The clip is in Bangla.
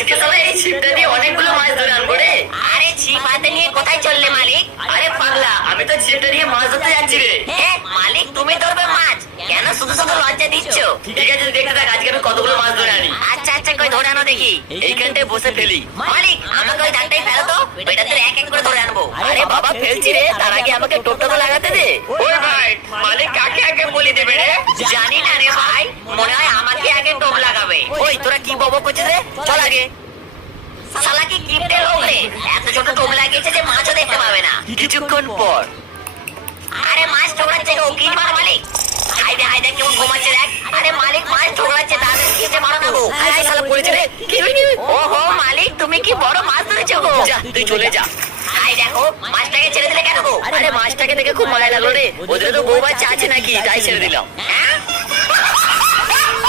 আজকে শালা এই ছিপটা দিয়ে অনেকগুলো মাছ ধরে আনবো রে। আরে ছিপ হাতে নিয়ে কোথায় চললে মালিক? আরে পাগলা, আমি তো ছিপটা নিয়ে মাছ ধরতে যাচ্ছি রে। হ্যাঁ মালিক, তুমি ধরবে মাছ? কেন শুধু শুধু লজ্জা দিচ্ছ? ঠিক আছে, দেখতে থাক আজকে আমি কতগুলো মাছ ধরে আনি। আচ্ছা আচ্ছা, কই ধরে আনো দেখি। এইখানটায় বসে ফেলি। মালিক আমাকে ওই ধানটাই ফেলো তো, ওইটা তো এক এক করে ধরে আনবো। আরে বাবা ফেলছি রে, তার আগে আমাকে টোপটা তো লাগাতে দে। ওই ভাই, মালিক কাকে আগে বলে দেবে রে? জানি না রে ভাই, মনে হয় আমাকে আগে টোপ লাগাবে। ওই তোরা কি বব করছিস রে? চল আগে। শালা কি কিপটে লোক রে, এত ছোট টোপ লাগিয়েছে যে মাছও দেখতে পাবে না। কিছুক্ষণ পর আরে মাছ ঠোকরাচ্ছে গো, কি মার মালিক? হাইদে হাইদে কেমন ঘুমাচ্ছে দেখ। আরে মালিক মাছ ঠোকরাচ্ছে, তাদের খেতে মারো না গো। আরে শালা পড়েছে রে। কি হয়নি? ওহো মালিক, তুমি কি বড় মাছ ধরেছো গো। যা তুই চলে যা। হাই দেখো, মাছটাকে ছেড়ে দিলে কেন গো? আরে মাছটাকে দেখে খুব মজা লাগলো রে। ওদের তো বউ বাচ্চা আছে নাকি, তাই ছেড়ে দিলাম।